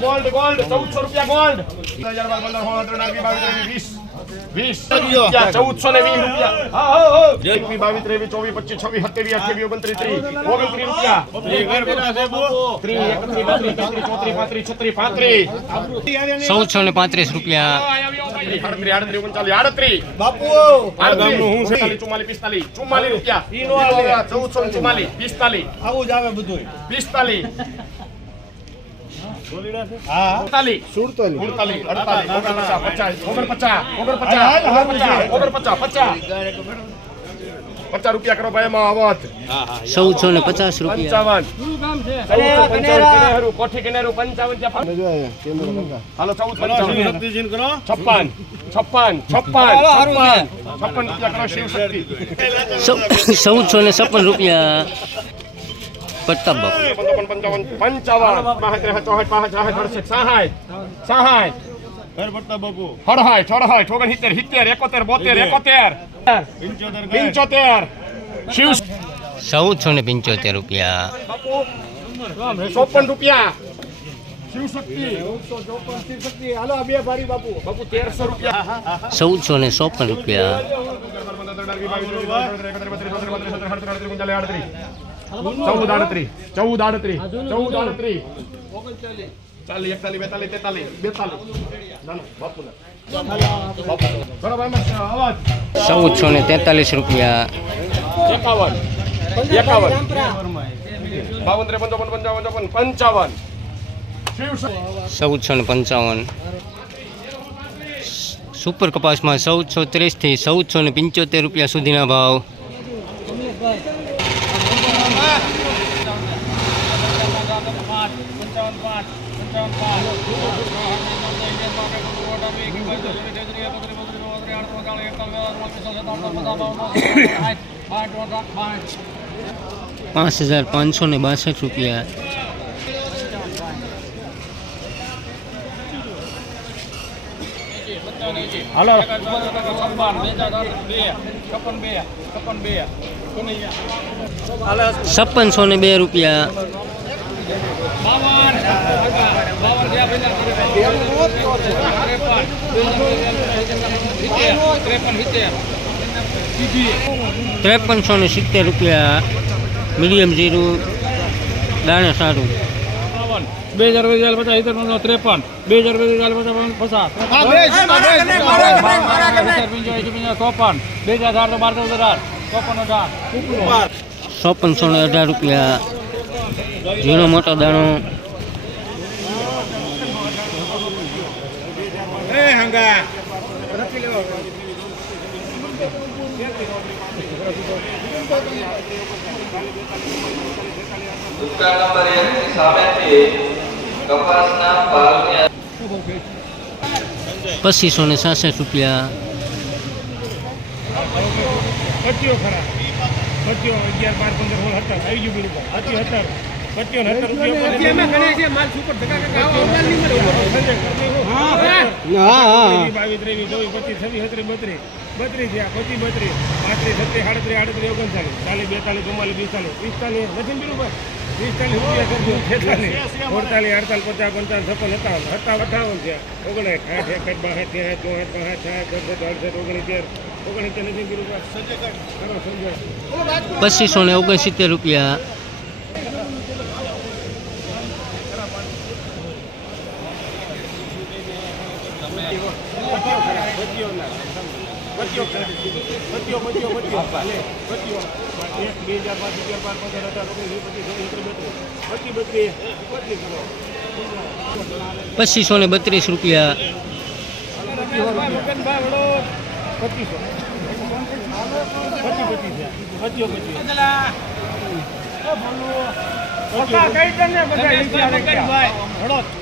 Gold gold ચૌદસો રૂપિયા gold હજાર બાર પંદર સોળ સત્તર અઢાર બાવીસ ત્રેવીસ વીસ વીસ રૂપિયા. ચૌદસો ને પાંત્રીસ રૂપિયા. પિસ્તાલીસ. પચાસ. રૂપિયા કરો ભાઈ એમાં આવત. ચૌદસો ને પચાસ રૂપિયા. રૂપિયા કરો શિવ શક્તિ ચૌદસો ને છપ્પન રૂપિયા. પ્રતાપ બાપુ પંચાવન અડસઠ સાહાઠ સાહાઠ હડહાઠ હડહાઠ સિત્તેર એકોતેર બોતેર એકોતેર પંચોતેર શિવ ચૌદસો ને પંચોતેર રૂપિયા ચોપન રૂપિયા શિવ શક્તિ હાલો આ બે ભારી બાપુ બાપુ તેરસો રૂપિયા ચૌદસો ને ચોપન રૂપિયા ચૌદ આડત્રીસ ચૌદ આડત્રીસ ચૌદ આડત્રીસ ચાલી એકતાલીસ બેતાલીસ તેતાલીસ બેતાલીસ. ચૌદસો ને તેતાલીસ રૂપિયા એકાવન એકાવન બાવન ત્રેપન ચોપન પંચાવન ચોપન પંચાવન ચૌદસો ને પંચાવન સુપર કપાસમાં ચૌદસો ત્રીસથી ચૌદસો ને પંચોતેર રૂપિયા સુધીના ભાવ। પાંચ હજાર પાંચસો ને બાસઠ રૂપિયા. હાલો. છપ્પનસો ને બે રૂપિયા. ત્રેપનસો ને સિત્તેર રૂપિયા મીડિયમ જીરું દાણા સારું. બે હજાર વીસ હજાર પચાસ ઇતર પંદર ત્રેપન. બે હજાર બે હજાર પચાસ પચાસ. ચોપન. બે હજાર અઢાર તો બાર ચૌદ અઢાર. ચોપન અઢાર ચોપનસો ને અઢાર રૂપિયા. ઝીણો મોટો દાણો. દુકાન નંબર એક ની સામેથી કપાસના ભાવની પચીસો ને સાસઠ રૂપિયા. પચીઓ ખરા. પચીઓ અગિયાર બાર પંદર સોળ સત્તર. આવી ગયું બિલ પચી સત્તર. પચીઓ ને સત્તર બાવીસ ત્રેવીસ ચોવીસ પચીસ છવ્વીસ સત્રીસ બત્રીસ. બત્રીસ થયા પચીસ બત્રીસ. પાંત્રીસ સત્રીસ સાડત્રીસ આડત્રીસ ઓગણચાલીસ. ચાલીસ બેતાલીસ ચુમ્માલીસ પિસ્તાલીસ. પિસ્તાલીસ નથી ને પિસ્તાલીસ રૂપિયા કરજો છેતાલીસ. અડતાલીસ અડતાલીસ પચાસ પંચાવન છપ્પન સત્તાવન. સત્તાવન અઠાવન છે ઓગણસાઠ આઠ એકસઠ બાસઠ ત્રેસઠ ચોસઠ પાંસઠ છાસઠ સડસઠ અડસઠ ઓગણીતેર ઓગણીતેર નથી સમજો પચીસો ને ઓગણસિત્તેર રૂપિયા પચીઓ પચીઓ પચીઓ પચીઓ એક બે હજાર પાંચ અગિયાર બાર પંદર અઢાર ઓગણીસ પચીસ છવ્વીસ સત્તર બત્રીસ પચીસ બત્રીસ પચીસ કરો પચીસો ને બત્રીસ રૂપિયા.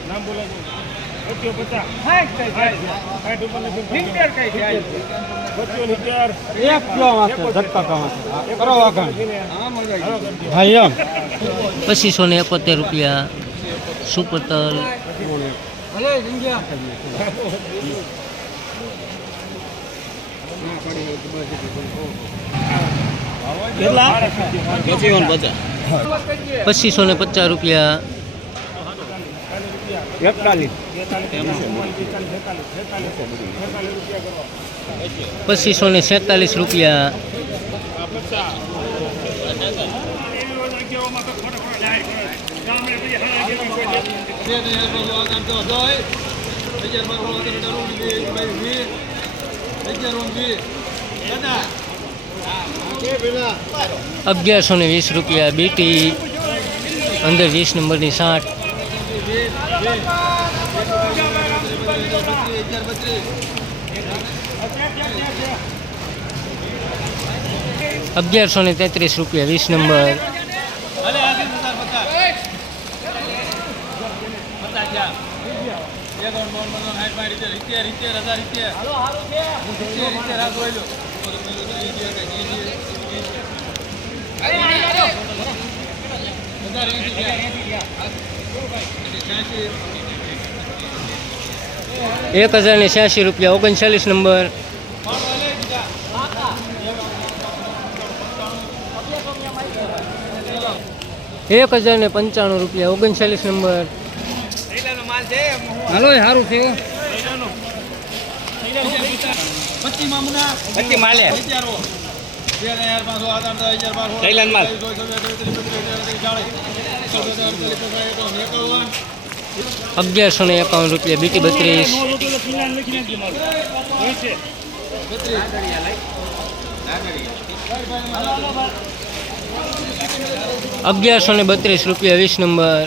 નામ પચીસ પચીસ પચીઓ પચીસ બોલો પચીઓ પચાસ સાઠ ઉપર સિત્તેર એક કિલો ધક્કા કરો ભાઈ એમ પચીસો ને એકોતેર રૂપિયા સુપર કેટલા? પચીસો ને પચાસ રૂપિયા બેતાલીસ તેતાલીસ, ચુમ્માલીસ, પિસ્તાલીસ, છેતાલીસ, છેતાલીસ, છેતાલીસ રૂપિયા કરવા પચીસો ને સેતાલીસ રૂપિયા અગિયારસો ને વીસ રૂપિયા બીટી અંદર વીસ નંબરની સાઠ અગિયારસો ને તેત્રીસ રૂપિયા વીસ નંબર. એક હજાર ને છ્યાસી રૂપિયા ઓગણચાલીસ નંબર. એક હજાર ને પંચાણું રૂપિયા ઓગણચાલીસ નંબર. હાલો સારું થયું. પચી માલે. થઈલાન માલ અગિયારસો ને એકાવન રૂપિયા બીટી બત્રીસ. અગિયારસો ને બત્રીસ રૂપિયા વીસ નંબર.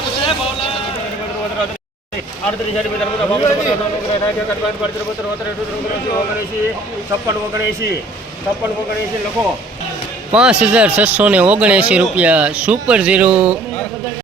પાંચ હજાર છસો ને ઓગણએંસી રૂપિયા સુપર ઝીરો